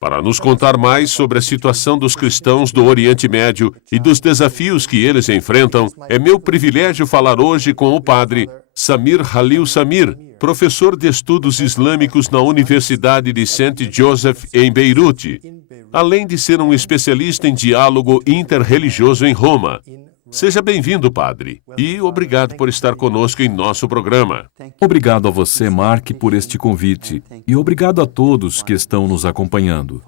Para nos contar mais sobre a situação dos cristãos do Oriente Médio e dos desafios que eles enfrentam, é meu privilégio falar hoje com o padre Samir Khalil Samir, professor de estudos islâmicos na Universidade de St. Joseph, em Beirute, além de ser um especialista em diálogo interreligioso em Roma. Seja bem-vindo, padre, e obrigado por estar conosco em nosso programa. Obrigado a você, Mark, por este convite, e obrigado a todos que estão nos acompanhando.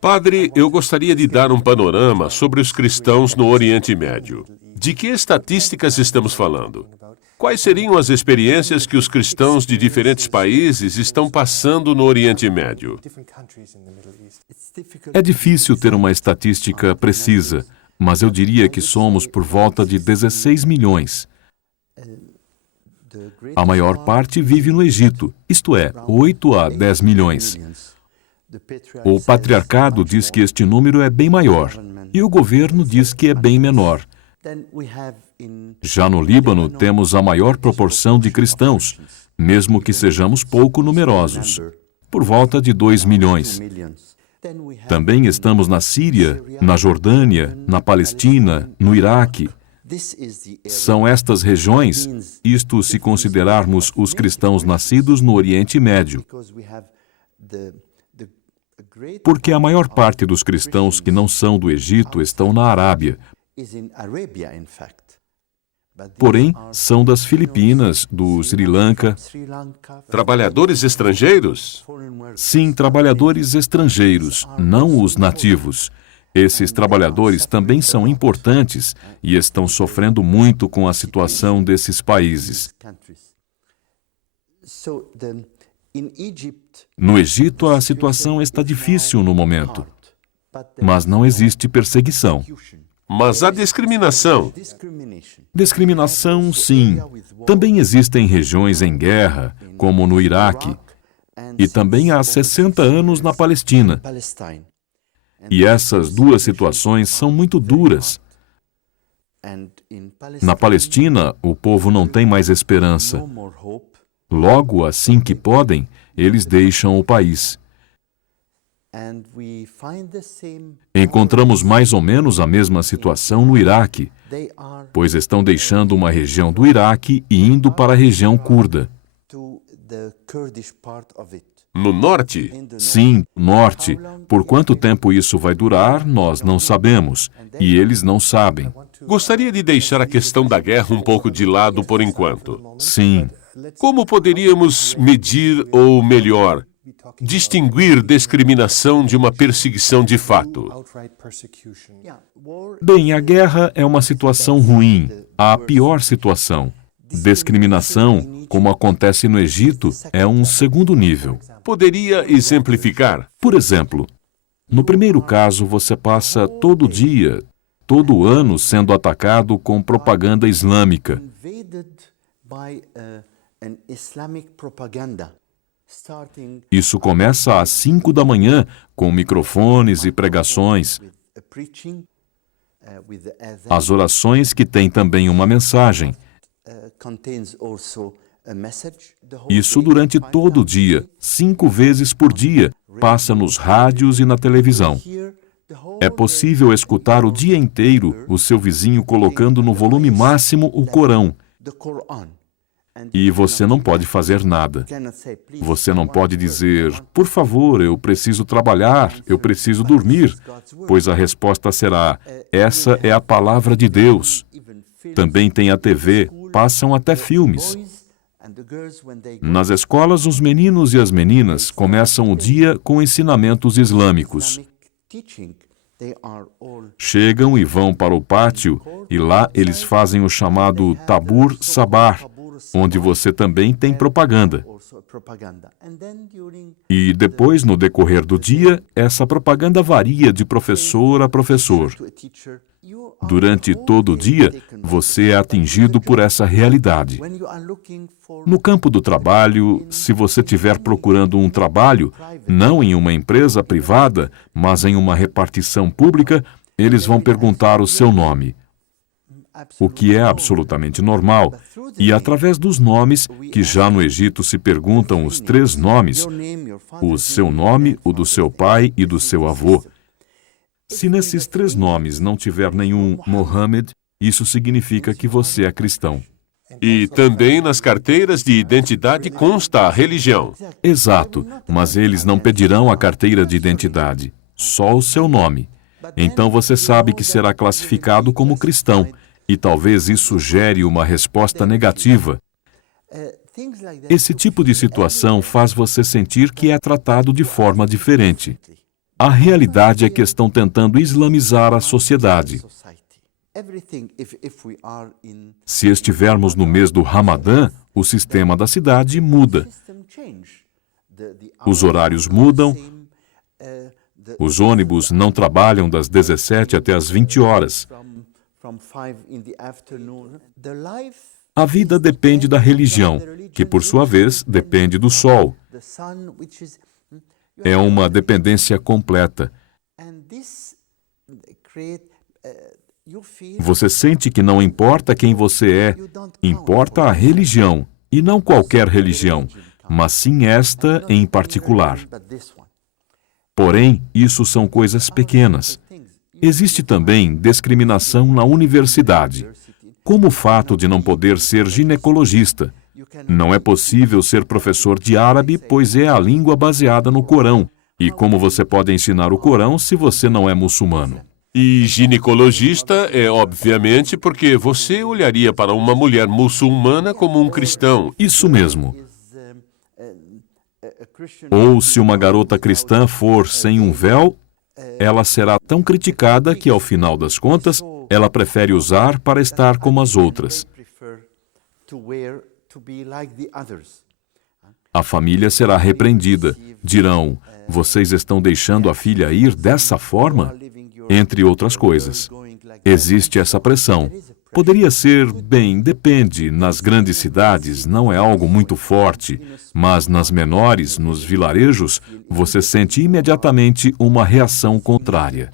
Padre, eu gostaria de dar um panorama sobre os cristãos no Oriente Médio. De que estatísticas estamos falando? Quais seriam as experiências que os cristãos de diferentes países estão passando no Oriente Médio? É difícil ter uma estatística precisa, mas eu diria que somos por volta de 16 milhões. A maior parte vive no Egito, isto é, 8 a 10 milhões. O patriarcado diz que este número é bem maior, e o governo diz que é bem menor. Já no Líbano, temos a maior proporção de cristãos, mesmo que sejamos pouco numerosos, por volta de 2 milhões. Também estamos na Síria, na Jordânia, na Palestina, no Iraque. São estas regiões, isto se considerarmos os cristãos nascidos no Oriente Médio, porque a maior parte dos cristãos que não são do Egito estão na Arábia. Porém, são das Filipinas, do Sri Lanka. Trabalhadores estrangeiros? Sim, trabalhadores estrangeiros, não os nativos. Esses trabalhadores também são importantes e estão sofrendo muito com a situação desses países. No Egito, a situação está difícil no momento, mas não existe perseguição. Mas há discriminação. Discriminação, sim. Também existem regiões em guerra, como no Iraque, e também há 60 anos na Palestina. E essas duas situações são muito duras. Na Palestina, o povo não tem mais esperança. Logo, assim que podem, eles deixam o país. Encontramos mais ou menos a mesma situação no Iraque, pois estão deixando uma região do Iraque e indo para a região curda. No norte? Sim, no norte. Por quanto tempo isso vai durar, nós não sabemos, e eles não sabem. Gostaria de deixar a questão da guerra um pouco de lado por enquanto. Sim. Como poderíamos medir, ou melhor, distinguir discriminação de uma perseguição de fato? Bem, a guerra é uma situação ruim, a pior situação. Discriminação, como acontece no Egito, é um segundo nível. Poderia exemplificar? Por exemplo, no primeiro caso, você passa todo dia, todo ano sendo atacado com propaganda islâmica. Isso começa às 5 da manhã, com microfones e pregações. As orações que têm também uma mensagem. Isso durante todo o dia, 5 vezes por dia, passa nos rádios e na televisão. É possível escutar o dia inteiro o seu vizinho colocando no volume máximo o Corão. E você não pode fazer nada. Você não pode dizer, por favor, eu preciso trabalhar, eu preciso dormir, pois a resposta será, essa é a palavra de Deus. Também tem a TV, passam até filmes. Nas escolas, os meninos e as meninas começam o dia com ensinamentos islâmicos. Chegam e vão para o pátio, e lá eles fazem o chamado Tabur Sabah, onde você também tem propaganda. E depois, no decorrer do dia, essa propaganda varia de professor a professor. Durante todo o dia, você é atingido por essa realidade. No campo do trabalho, se você estiver procurando um trabalho, não em uma empresa privada, mas em uma repartição pública, eles vão perguntar o seu nome, o que é absolutamente normal. E através dos nomes, que já no Egito se perguntam os 3 nomes, o seu nome, o do seu pai e do seu avô. Se nesses 3 nomes não tiver nenhum Mohammed, isso significa que você é cristão. E também nas carteiras de identidade consta a religião. Exato, mas eles não pedirão a carteira de identidade, só o seu nome. Então você sabe que será classificado como cristão, e talvez isso gere uma resposta negativa. Esse tipo de situação faz você sentir que é tratado de forma diferente. A realidade é que estão tentando islamizar a sociedade. Se estivermos no mês do Ramadã, o sistema da cidade muda. Os horários mudam. Os ônibus não trabalham das 17 até as 20 horas. A vida depende da religião, que por sua vez depende do sol. É uma dependência completa. Você sente que não importa quem você é, importa a religião, e não qualquer religião, mas sim esta em particular. Porém, isso são coisas pequenas. Existe também discriminação na universidade, como o fato de não poder ser ginecologista. Não é possível ser professor de árabe, pois é a língua baseada no Corão. E como você pode ensinar o Corão se você não é muçulmano? E ginecologista é, obviamente, porque você olharia para uma mulher muçulmana como um cristão. Isso mesmo. Ou se uma garota cristã for sem um véu, ela será tão criticada que, ao final das contas, ela prefere usar para estar como as outras. A família será repreendida. Dirão, vocês estão deixando a filha ir dessa forma? Entre outras coisas. Existe essa pressão. Poderia ser, bem, depende. Nas grandes cidades não é algo muito forte, mas nas menores, nos vilarejos, você sente imediatamente uma reação contrária.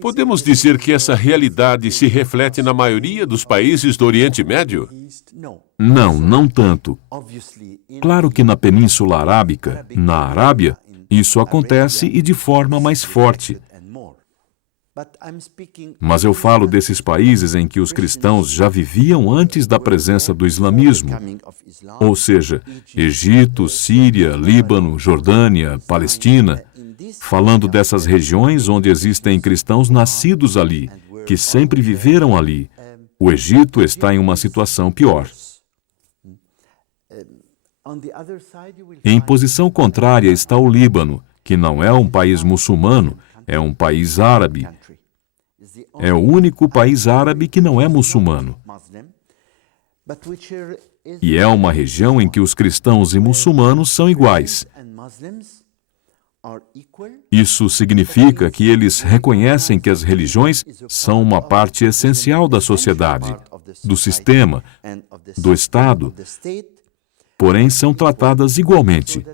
Podemos dizer que essa realidade se reflete na maioria dos países do Oriente Médio? Não, não tanto. Claro que na Península Arábica, na Arábia, isso acontece e de forma mais forte. Mas eu falo desses países em que os cristãos já viviam antes da presença do islamismo, ou seja, Egito, Síria, Líbano, Jordânia, Palestina, falando dessas regiões onde existem cristãos nascidos ali, que sempre viveram ali. O Egito está em uma situação pior. Em posição contrária está o Líbano, que não é um país muçulmano, é um país árabe. É o único país árabe que não é muçulmano. E é uma região em que os cristãos e muçulmanos são iguais. Isso significa que eles reconhecem que as religiões são uma parte essencial da sociedade, do sistema, do Estado, porém são tratadas igualmente.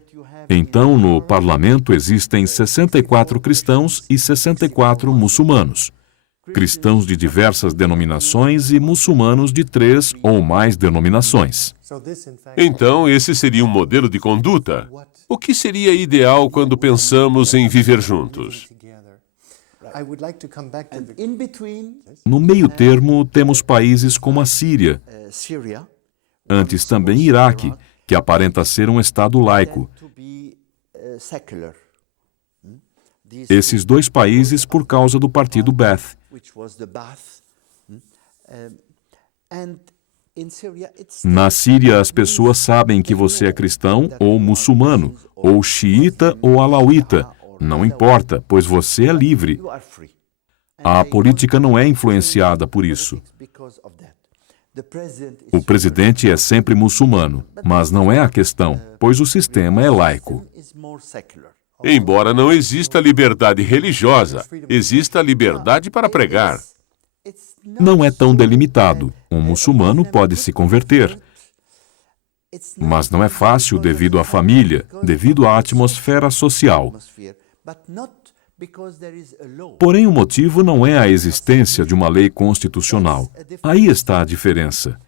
Então, no parlamento existem 64 cristãos e 64 muçulmanos. Cristãos de diversas denominações e muçulmanos de 3 ou mais denominações. Então, esse seria um modelo de conduta. O que seria ideal quando pensamos em viver juntos? No meio termo, temos países como a Síria, antes também Iraque, que aparenta ser um Estado laico. Esses 2 países por causa do partido Ba'ath. Na Síria, as pessoas sabem que você é cristão ou muçulmano, ou xiita ou alauíta. Não importa, pois você é livre. A política não é influenciada por isso. O presidente é sempre muçulmano, mas não é a questão, pois o sistema é laico. Embora não exista liberdade religiosa, exista a liberdade para pregar. Não é tão delimitado. Um muçulmano pode se converter. Mas não é fácil devido à família, devido à atmosfera social. Porém, o motivo não é a existência de uma lei constitucional. Aí está a diferença.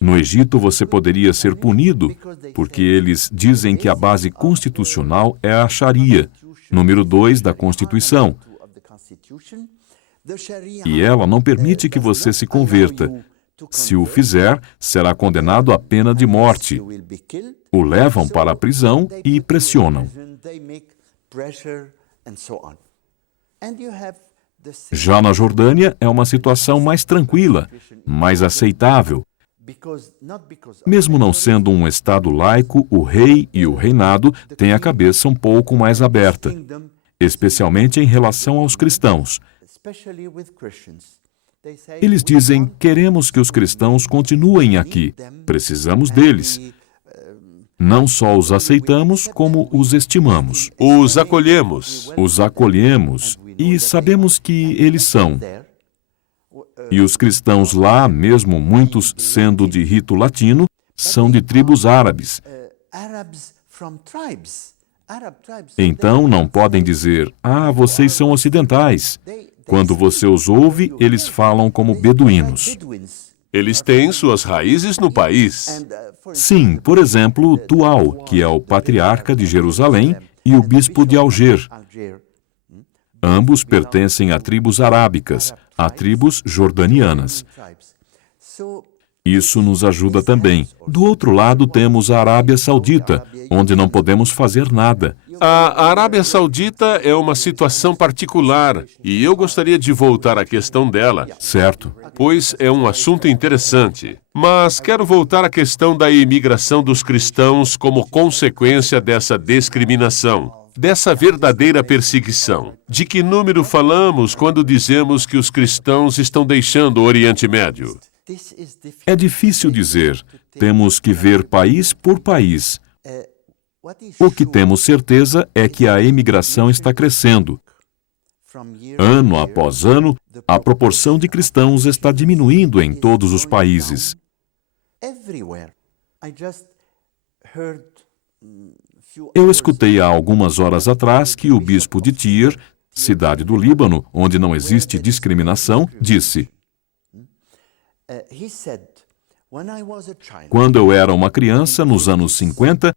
No Egito, você poderia ser punido, porque eles dizem que a base constitucional é a Sharia, número 2 da Constituição. E ela não permite que você se converta. Se o fizer, será condenado à pena de morte. O levam para a prisão e pressionam. Já na Jordânia, é uma situação mais tranquila, mais aceitável. Mesmo não sendo um Estado laico, o rei e o reinado têm a cabeça um pouco mais aberta, especialmente em relação aos cristãos. Eles dizem: queremos que os cristãos continuem aqui, precisamos deles. Não só os aceitamos, como os estimamos. Os acolhemos. Os acolhemos e sabemos que eles são. E os cristãos lá, mesmo muitos sendo de rito latino, são de tribos árabes. Então não podem dizer: ah, vocês são ocidentais. Quando você os ouve, eles falam como beduínos. Eles têm suas raízes no país. Sim, por exemplo, Tual, que é o patriarca de Jerusalém, e o bispo de Alger. Ambos pertencem a tribos arábicas, a tribos jordanianas. Isso nos ajuda também. Do outro lado, temos a Arábia Saudita, onde não podemos fazer nada. A Arábia Saudita é uma situação particular e eu gostaria de voltar à questão dela. Certo. Pois é um assunto interessante. Mas quero voltar à questão da imigração dos cristãos como consequência dessa discriminação, dessa verdadeira perseguição. De que número falamos quando dizemos que os cristãos estão deixando o Oriente Médio? É difícil dizer. Temos que ver país por país. O que temos certeza é que a imigração está crescendo. Ano após ano, a proporção de cristãos está diminuindo em todos os países. Eu escutei há algumas horas atrás que o bispo de Tyre, cidade do Líbano, onde não existe discriminação, disse: quando eu era uma criança, nos anos 50,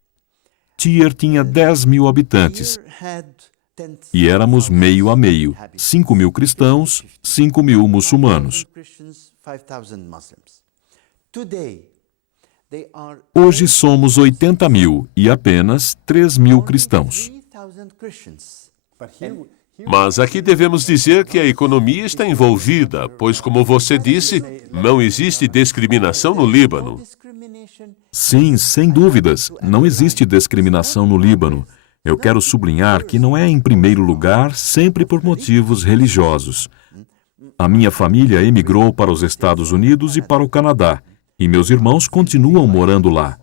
Tyre tinha 10 mil habitantes. E éramos meio a meio, 5 mil cristãos, 5 mil muçulmanos. Hoje somos 80 mil e apenas 3 mil cristãos. Mas aqui devemos dizer que a economia está envolvida, pois, como você disse, não existe discriminação no Líbano. Sim, sem dúvidas, não existe discriminação no Líbano. Eu quero sublinhar que não é, em primeiro lugar, sempre por motivos religiosos. A minha família emigrou para os Estados Unidos e para o Canadá, e meus irmãos continuam morando lá.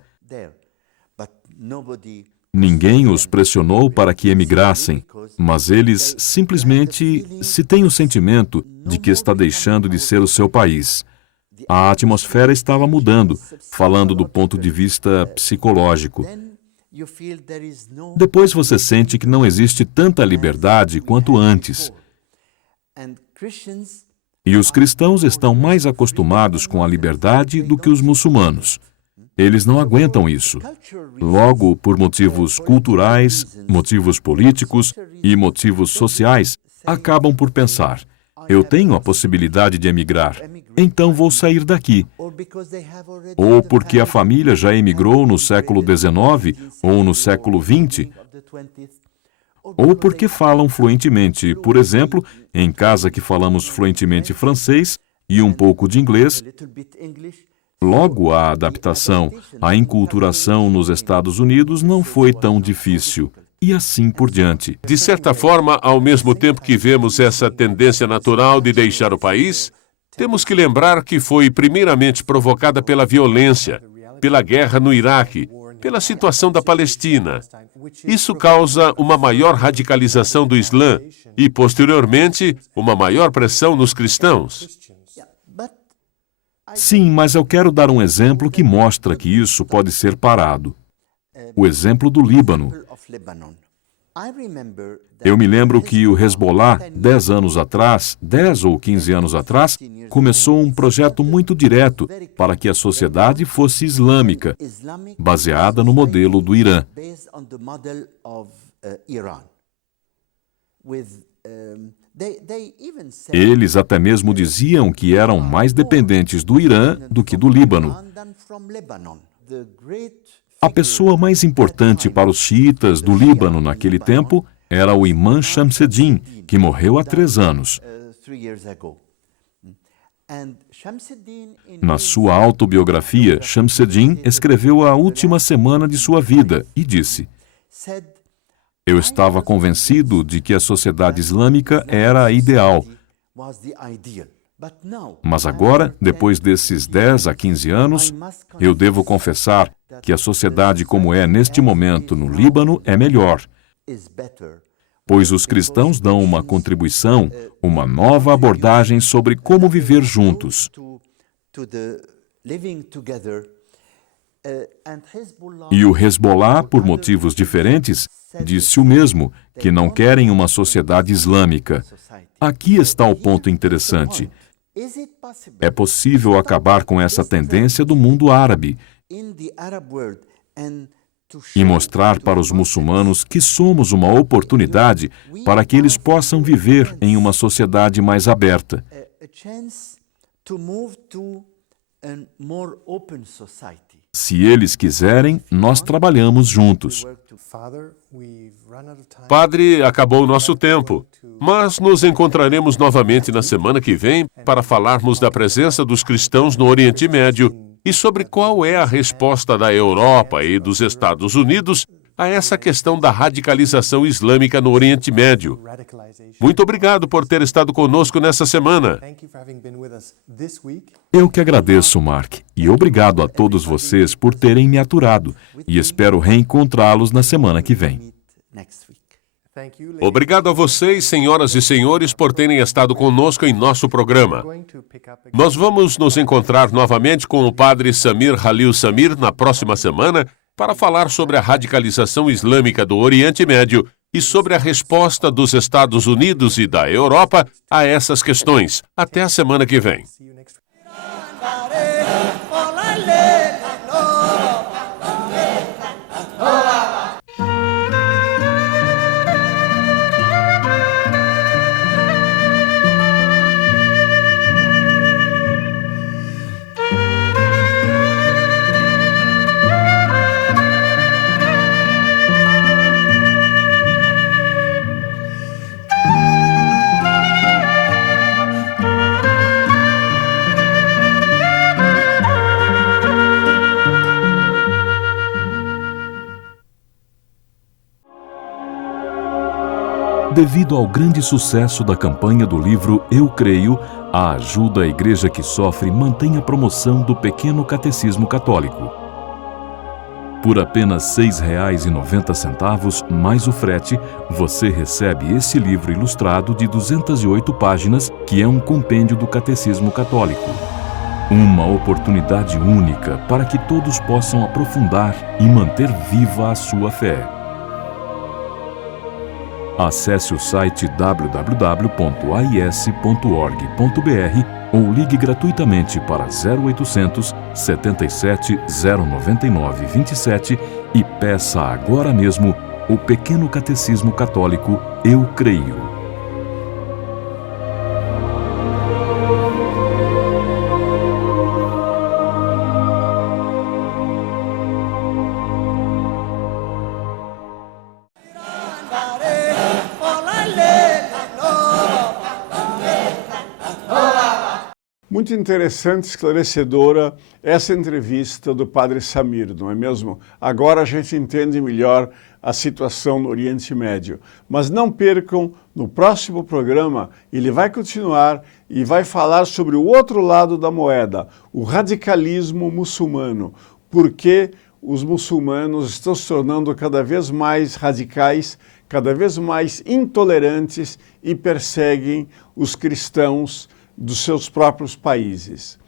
Ninguém os pressionou para que emigrassem, mas eles simplesmente se têm o sentimento de que está deixando de ser o seu país. A atmosfera estava mudando, falando do ponto de vista psicológico. Depois você sente que não existe tanta liberdade quanto antes. E os cristãos estão mais acostumados com a liberdade do que os muçulmanos. Eles não aguentam isso. Logo, por motivos culturais, motivos políticos e motivos sociais, acabam por pensar: eu tenho a possibilidade de emigrar, então vou sair daqui. Ou porque a família já emigrou no século XIX ou no século XX. Ou porque falam fluentemente, por exemplo, em casa que falamos fluentemente francês e um pouco de inglês. Logo, a adaptação, a enculturação nos Estados Unidos não foi tão difícil. E assim por diante. De certa forma, ao mesmo tempo que vemos essa tendência natural de deixar o país, Temos que lembrar que foi primeiramente provocada pela violência, pela guerra no Iraque, pela situação da Palestina. Isso causa uma maior radicalização do Islã e, posteriormente, uma maior pressão nos cristãos. Sim, mas eu quero dar um exemplo que mostra que isso pode ser parado. O exemplo do Líbano. Eu me lembro que o Hezbollah, 10 anos atrás, 10 ou 15 anos atrás, começou um projeto muito direto para que a sociedade fosse islâmica, baseada no modelo do Irã. Eles até mesmo diziam que eram mais dependentes do Irã do que do Líbano. A pessoa mais importante para os xiitas do Líbano naquele tempo era o imã Shamseddin, que morreu há 3 anos. Na sua autobiografia, Shamseddin escreveu a última semana de sua vida e disse: "Eu estava convencido de que a sociedade islâmica era a ideal. Mas agora, depois desses 10 a 15 anos, eu devo confessar que a sociedade como é neste momento no Líbano é melhor, pois os cristãos dão uma contribuição, uma nova abordagem sobre como viver juntos. E o Hezbollah, por motivos diferentes, disse o mesmo, que não querem uma sociedade islâmica. Aqui está o ponto interessante. É possível acabar com essa tendência do mundo árabe e mostrar para os muçulmanos que somos uma oportunidade para que eles possam viver em uma sociedade mais aberta. Se eles quiserem, nós trabalhamos juntos. Padre, acabou o nosso tempo, mas nos encontraremos novamente na semana que vem para falarmos da presença dos cristãos no Oriente Médio e sobre qual é a resposta da Europa e dos Estados Unidos a essa questão da radicalização islâmica no Oriente Médio. Muito obrigado por ter estado conosco nessa semana. Eu que agradeço, Mark, e obrigado a todos vocês por terem me aturado, e espero reencontrá-los na semana que vem. Obrigado a vocês, senhoras e senhores, por terem estado conosco em nosso programa. Nós vamos nos encontrar novamente com o padre Samir Khalil Samir na próxima semana para falar sobre a radicalização islâmica do Oriente Médio e sobre a resposta dos Estados Unidos e da Europa a essas questões. Até a semana que vem. Devido ao grande sucesso da campanha do livro Eu Creio, a Ajuda à Igreja que Sofre mantém a promoção do Pequeno Catecismo Católico. Por apenas R$ 6,90 mais o frete, você recebe esse livro ilustrado de 208 páginas, que é um compêndio do Catecismo Católico. Uma oportunidade única para que todos possam aprofundar e manter viva a sua fé. Acesse o site www.ais.org.br ou ligue gratuitamente para 0800 77 099 27 e peça agora mesmo o Pequeno Catecismo Católico Eu Creio. Muito interessante, esclarecedora essa entrevista do Padre Samir, não é mesmo? Agora a gente entende melhor a situação no Oriente Médio. Mas não percam, no próximo programa, ele vai continuar e vai falar sobre o outro lado da moeda, o radicalismo muçulmano. Por que os muçulmanos estão se tornando cada vez mais radicais, cada vez mais intolerantes e perseguem os cristãos dos seus próprios países.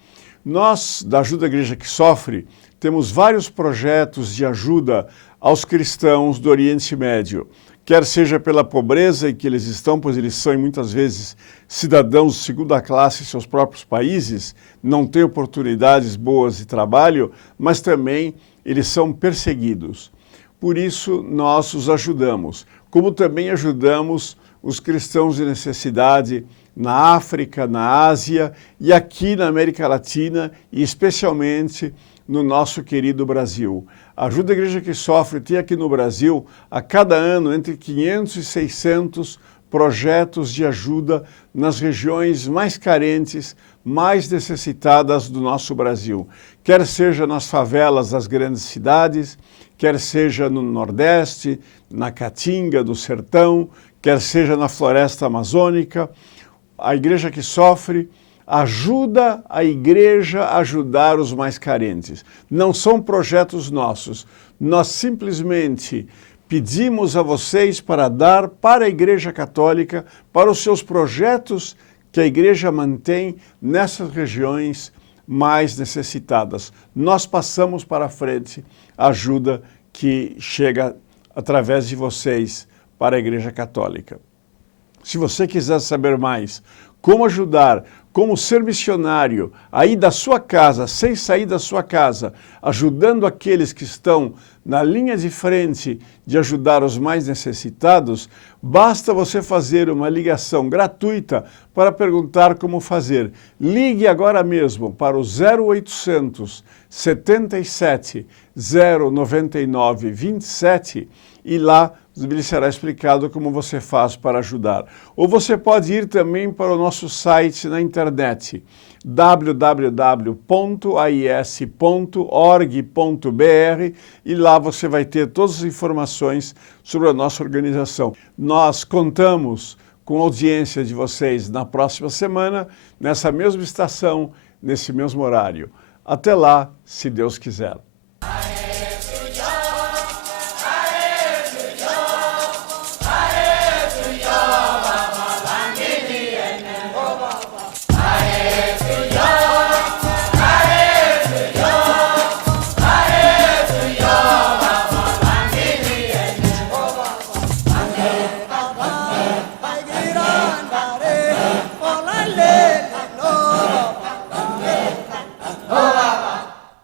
Nós, da Ajuda à Igreja que Sofre, temos vários projetos de ajuda aos cristãos do Oriente Médio, quer seja pela pobreza em que eles estão, pois eles são muitas vezes cidadãos de segunda classe em seus próprios países, não têm oportunidades boas de trabalho, mas também eles são perseguidos. Por isso, nós os ajudamos, como também ajudamos os cristãos de necessidade na África, na Ásia e aqui na América Latina e especialmente no nosso querido Brasil. A Ajuda à Igreja que Sofre tem aqui no Brasil, a cada ano, entre 500 e 600 projetos de ajuda nas regiões mais carentes, mais necessitadas do nosso Brasil. Quer seja nas favelas das grandes cidades, quer seja no Nordeste, na Caatinga, no Sertão, quer seja na Floresta Amazônica. A Igreja que Sofre ajuda a igreja a ajudar os mais carentes. Não são projetos nossos. Nós simplesmente pedimos a vocês para dar para a Igreja Católica, para os seus projetos que a Igreja mantém nessas regiões mais necessitadas. Nós passamos para a frente a ajuda que chega através de vocês para a Igreja Católica. Se você quiser saber mais como ajudar, como ser missionário, aí da sua casa, sem sair da sua casa, ajudando aqueles que estão na linha de frente de ajudar os mais necessitados, basta você fazer uma ligação gratuita para perguntar como fazer. Ligue agora mesmo para o 0800 77 099 27 e lá lhe será explicado como você faz para ajudar. Ou você pode ir também para o nosso site na internet, www.ais.org.br, e lá você vai ter todas as informações sobre a nossa organização. Nós contamos com a audiência de vocês na próxima semana, nessa mesma estação, nesse mesmo horário. Até lá, se Deus quiser.